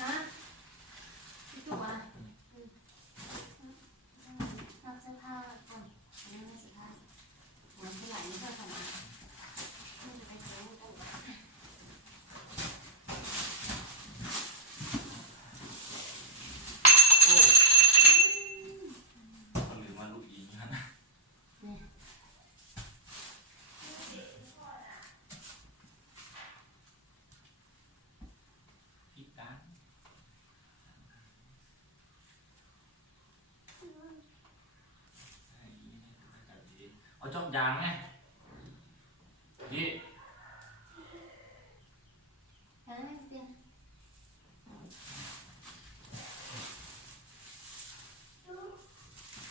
ฮะพี่จุ๊บอ่ะซักเสื้อผ้าก่อนไม่ได้เสื้อผ้าวันที่ไหลไม่ค่อยทำอะไรไม่จะไปเที่ยวกันโอ้คนลืมมาลูกอีกนะอีกด้านเอาจอบยางไงพี่เตียง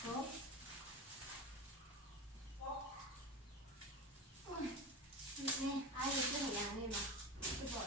ครบนี่ไอ้เรื่องอย่างนี้มาจะบอก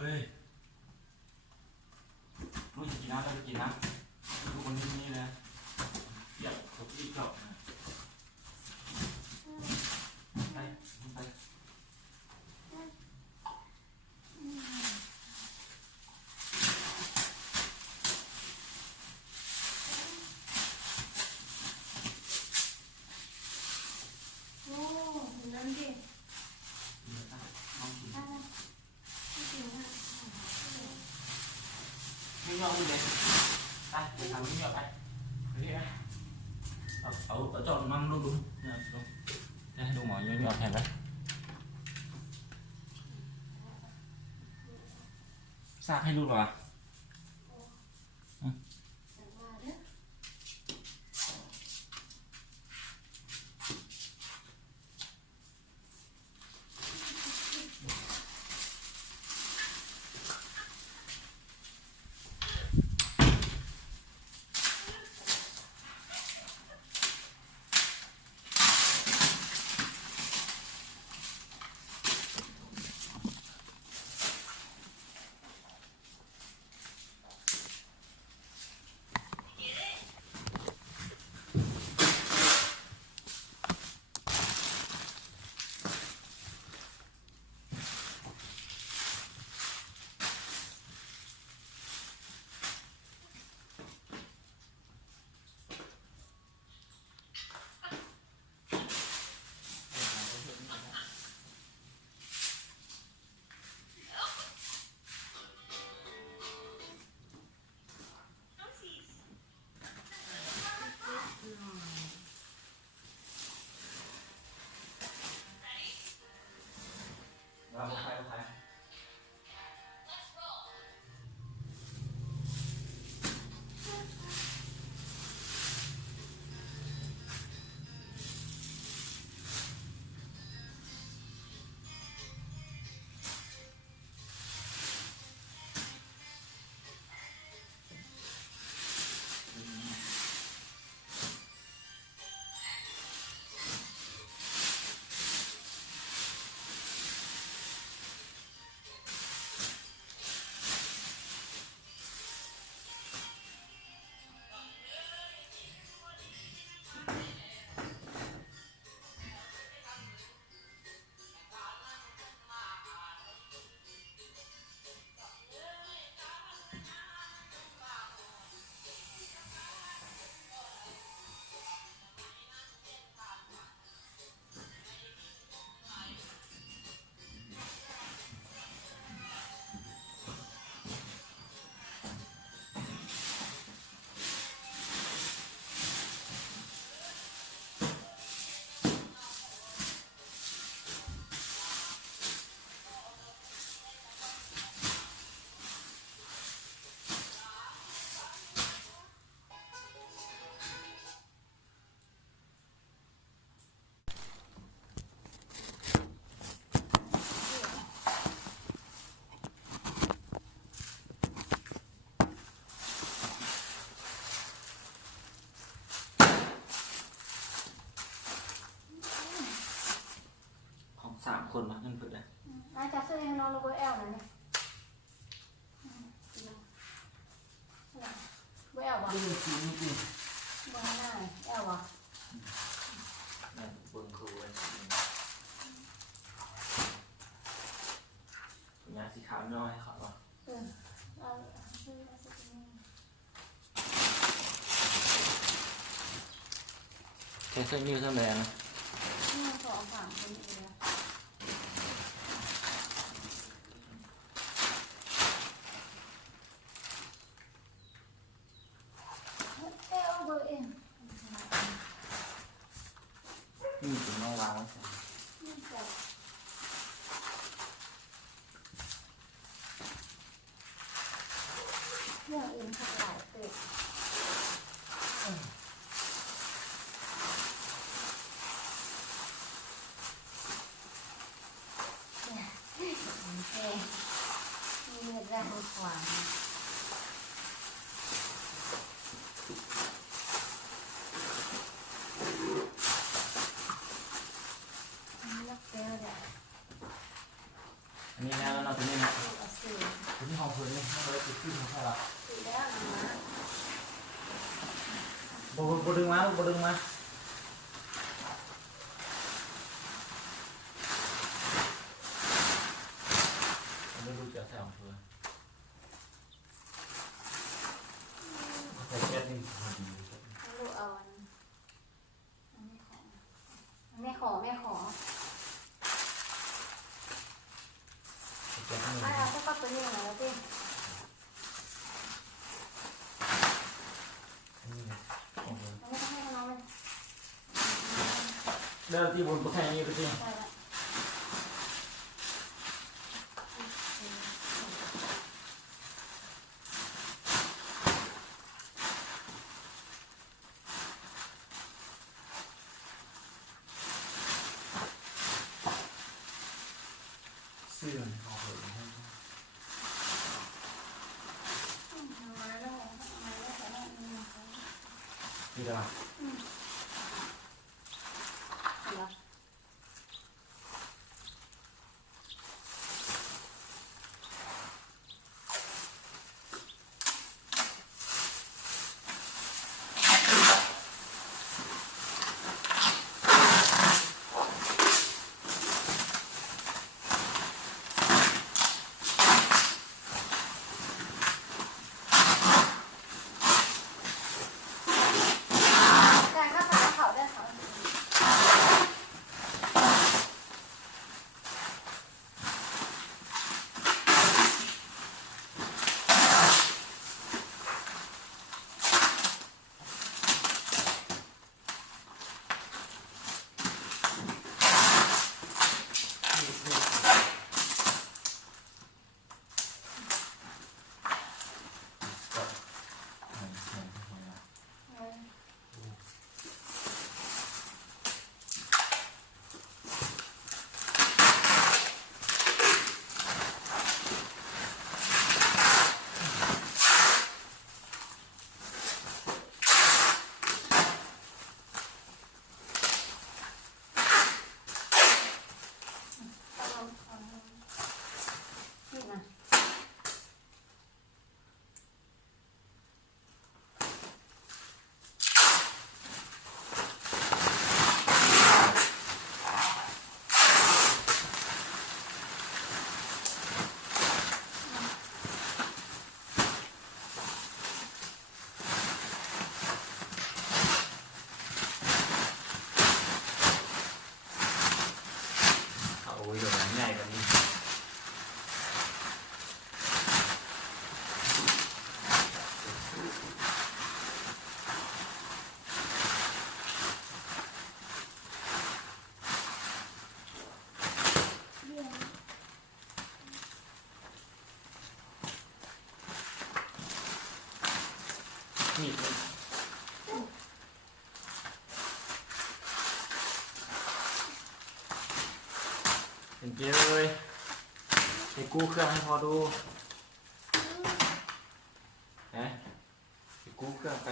เลยลูกจะกินน้ำเราจะกินน้ำลูกคนที่นี่เลยเดี๋ยวผมอีกรอบไปไปโอ้นั่นดิไม่ยอมเลยไปทำไม่ยอมไปเรียกเอาจอดมั่งลูกดูเนี่ยดูให้ดูหมอยังไม่ออกแทนไหมซากให้ลูกหรอ ได้ยินเสียงนิดนึง บ้านหน้าเอ้าวะ นั่นเบิ่งคือวันยาสีขาวน้อยครับว่า เอาซื้อเอาสักนิด แค่เส้นยืดเส้นแดงนะ นี่สองสามคนเองเอวเบอร์เอง นี่ถึงน้องวางไว้ใส่ นี่จะเรื่องอื่นทำหลายเติบเนี่ยโอเคมีเลือดแรงขวาลักเกลเดี๋ยว อันนี้นะแล้วเราตัวนี้นะ เอาสื่อ ตัวนี้ของเพื่อนนี่ไม่ได้ติดขึ้นของใครละ สื่อแล้วนะ บดึงมาบดึงมาไม่รู้จะใส่ของเพื่อนใส่แก๊สนี่พอดี ลูกเอาอันไม่ขอไม่ขอ แก๊สนี่ ไม่เอาก็ปัดตัวนี้หน่อยแล้วสิ นี่ของเพื่อน ไม่ต้องให้น้องเลย เดินที่บนก็แค่นี้ไปสิ ใช่ละ เสื้อของเพื่อน มาแล้วมาแล้วแต่ละนี่นะคะ นี่ละ เห็นไหม การก็ตาเขาได้ค่ะ นี่นะเอาไว้อยู่ง่ายกว่านี้ เรื่อง มีดเป็นเกลียวเลยไปกู้เครื่องให้พอดูนะไปกู้เครื่องไป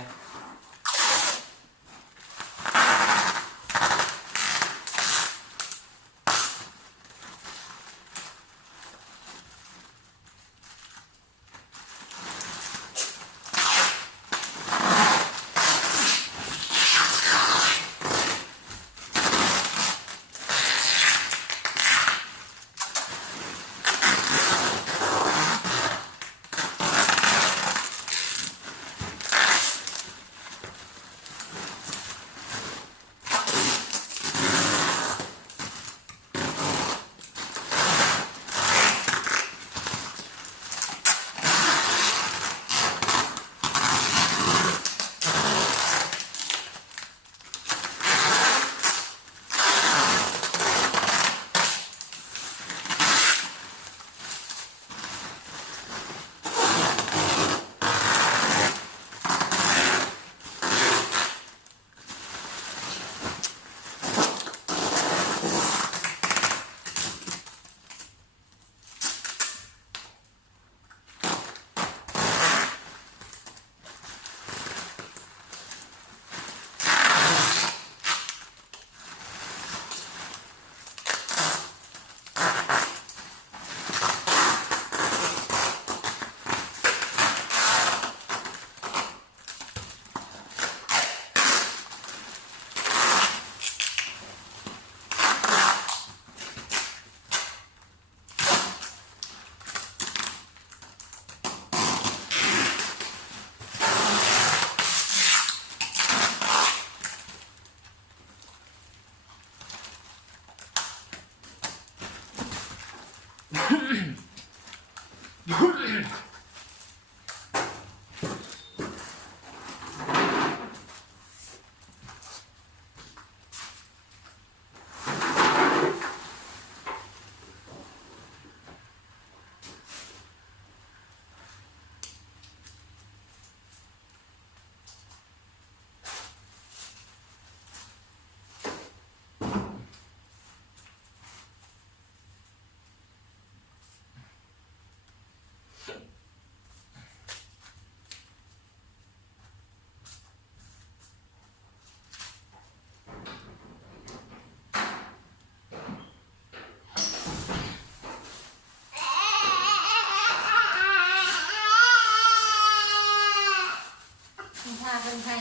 ผ้าเป็นไทย